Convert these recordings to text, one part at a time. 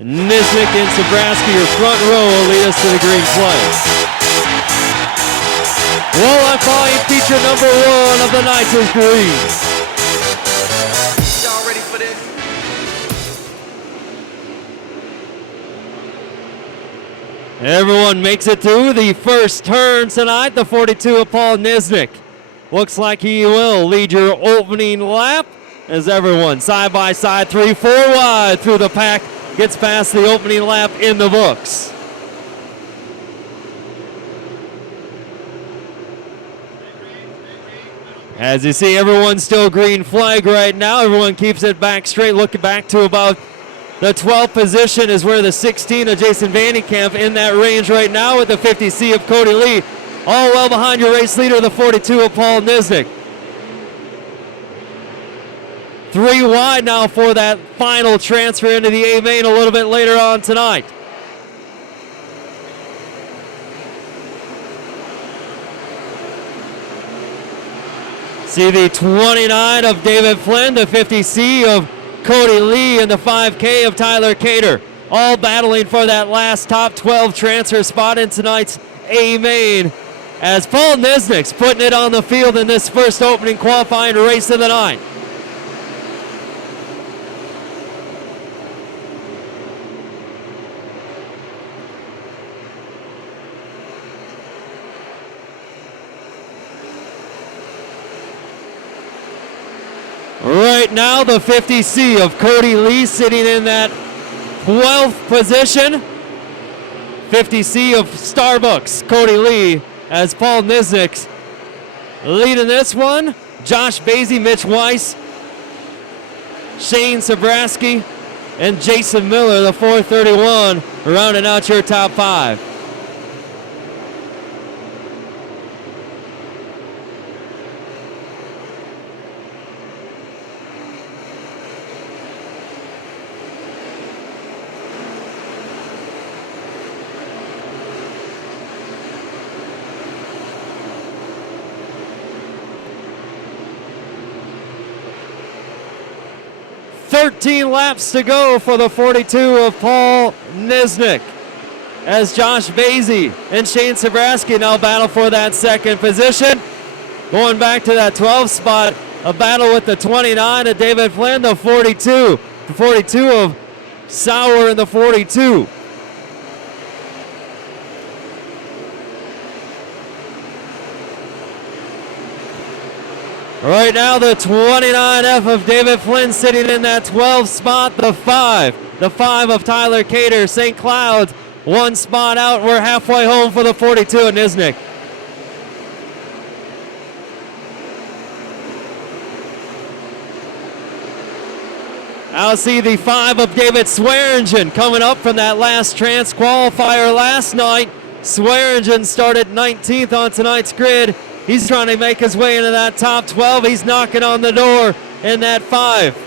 Nisnik and Sabraski, your front row, will lead us to the green flag. Qualifying feature number 1 of the night is green. Y'all ready for this? Everyone makes it through the first turn tonight. The 42 of Paul Nisnik. Looks like he will lead your opening lap as everyone side by side, 3-4 wide through the pack, gets past the opening lap in the books. As you see, everyone's still green flag right now. Everyone keeps it back straight, looking back to about the 12th position is where the 16 of Jason Vandekamp in that range right now with the 50C of Cody Lee. All well behind your race leader, the 42 of Paul Nisnik. 3 wide now for that final transfer into the A main a little bit later on tonight. See the 29 of David Flynn, the 50C of Cody Lee, and the 5K of Tyler Cater. All battling for that last top 12 transfer spot in tonight's A main. As Paul Nisnik's putting it on the field in this first opening qualifying race of the night. Right now, the 50C of Cody Lee sitting in that 12th position. 50C of Starbucks, Cody Lee, as Paul Nisnik's leading this one. Josh Basie, Mitch Weiss, Shane Sabraski, and Jason Miller, the 431, rounding out your top 5. .13 laps to go for the 42 of Paul Nisnik, as Josh Basie and Shane Sabraski now battle for that second position. Going back to that 12th spot, a battle with the 29 of David Flynn, the 42 of Sauer and the 42. Right now, the 29F of David Flynn sitting in that 12th spot. The 5 of Tyler Cater, St. Cloud's, 1 spot out. We're halfway home for the 42 of Nisnik. I'll see the 5 of David Swearingen coming up from that last trans qualifier last night. Swearingen started 19th on tonight's grid. He's trying to make his way into that top 12. He's knocking on the door in that 5.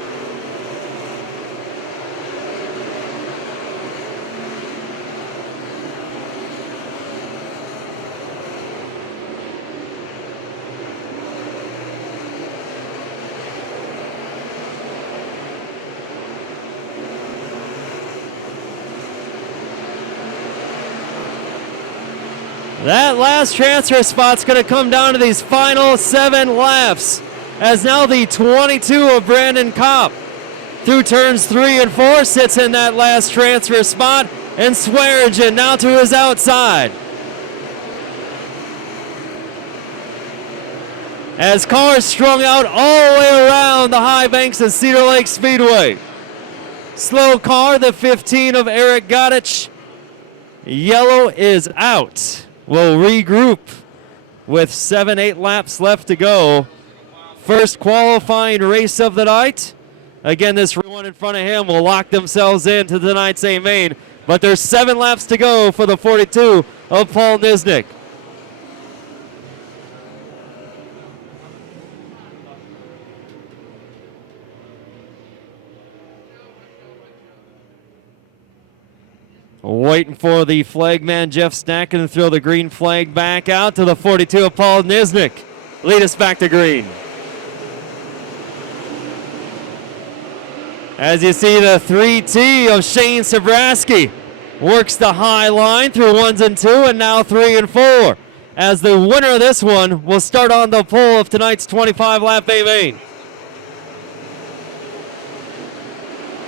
That last transfer spot's going to come down to these final 7 laps, as now the 22 of Brandon Kopp through turns 3 and 4 sits in that last transfer spot, and Swearingen now to his outside. As cars strung out all the way around the high banks of Cedar Lake Speedway. Slow car, the 15 of Eric Godich. Yellow is out. We'll regroup with 7-8 laps left to go. First qualifying race of the night. Again, this one in front of him will lock themselves into tonight's A main, but there's 7 laps to go for the 42 of Paul Nisnik. Waiting for the flagman, Jeff Stacken, to throw the green flag back out to the 42 of Paul Nisnik. Lead us back to green. As you see, the 3T of Shane Sabraski works the high line through 1s and 2, and now 3 and 4. As the winner of this one will start on the pole of tonight's 25-lap A main.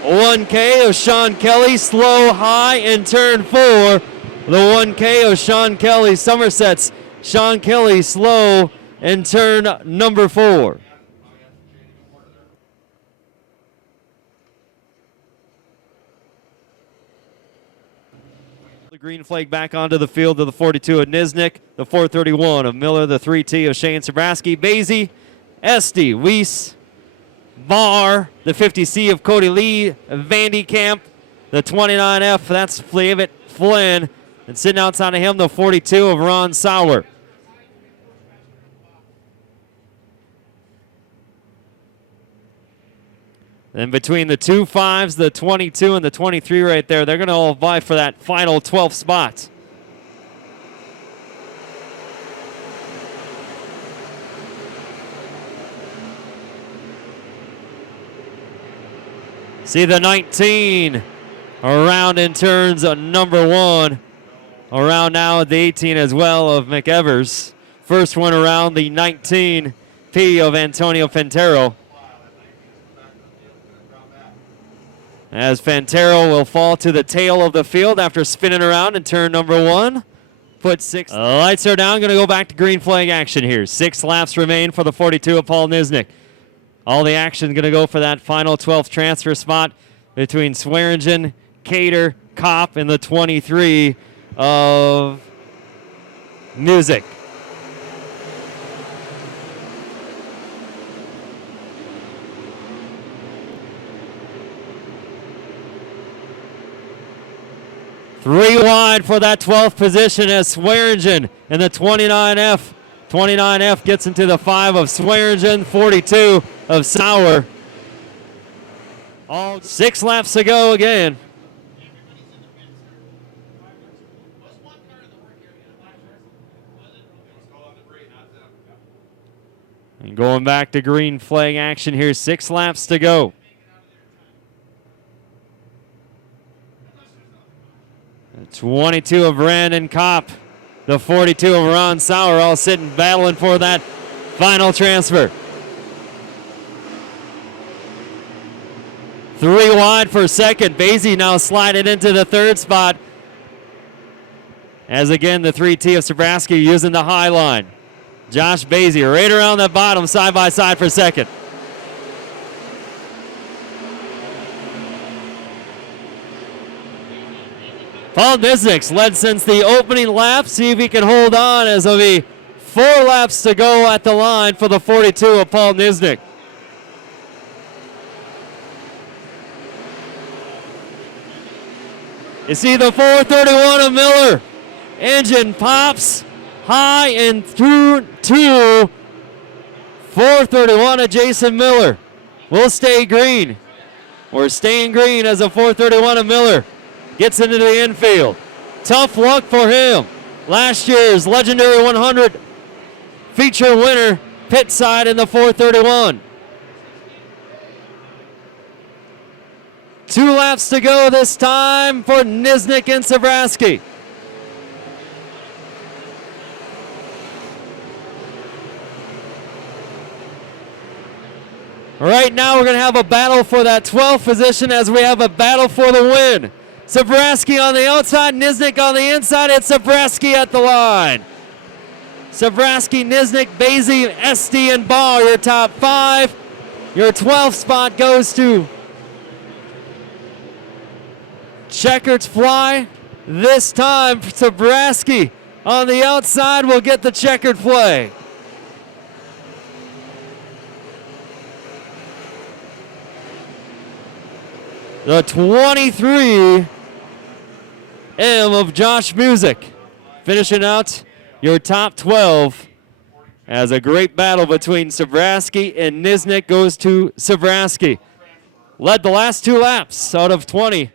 1K of Sean Kelly, slow high in turn 4. The 1K of Sean Kelly Somersets. Sean Kelly slow in turn number 4. The green flag back onto the field of the 42 of Nisnik, the 431 of Miller, the 3T of Shane Sabraski, Basie, Esty, Weiss, Barr, the 50C of Cody Lee, Vandy Camp, the 29F, that's Flavit Flynn, and sitting outside of him, the 42 of Ron Sauer. And between the 2.5s, the 22 and the 23 right there, they're going to all vie for that final 12th spot. See the 19 around in turns number 1. Around now at the 18 as well of McEvers. First one around the 19P of Antonio Fantero. As Fantero will fall to the tail of the field after spinning around in turn number 1. Put 6. Lights are down. Going to go back to green flag action here. 6 laps remain for the 42 of Paul Nisnik. All the action going to go for that final 12th transfer spot between Swearingen, Cater, Kopp, and the 23 of Music. Three wide for that 12th position as Swearingen in the 29F. 29F gets into the 5 of Swearingen, 42 of Sauer. All 6 laps to go again. And going back to green flag action here, 6 laps to go. The 22 of Brandon Kopp, the 42 of Ron Sauer, all sitting battling for that final transfer. 3 wide for second. Basie now sliding into the 3rd spot. As again, the 3T of Sabraski using the high line. Josh Basie right around the bottom, side by side for second. Paul Nisnik's led since the opening lap. See if he can hold on as there'll be 4 laps to go at the line for the 42 of Paul Nisnik. You see the 431 of Miller. Engine pops high and through 2. 431 of Jason Miller will stay green. We're staying green as a 431 of Miller gets into the infield. Tough luck for him. Last year's Legendary 100 feature winner, pit side in the 431. 2 laps to go this time for Nisnik and Sabraski. Right now we're going to have a battle for that 12th position as we have a battle for the win. Sabraski on the outside, Nisnik on the inside. It's Sabraski at the line. Sabraski, Nisnik, Basie, Esty, and Ball, your top 5. Your 12th spot goes to Checkered Fly. This time, Sabraski on the outside will get the checkered flag. The 23 M of Josh Music finishing out your top 12 as a great battle between Sabraski and Nisnik goes to Sabraski. Led the last 2 laps out of 20.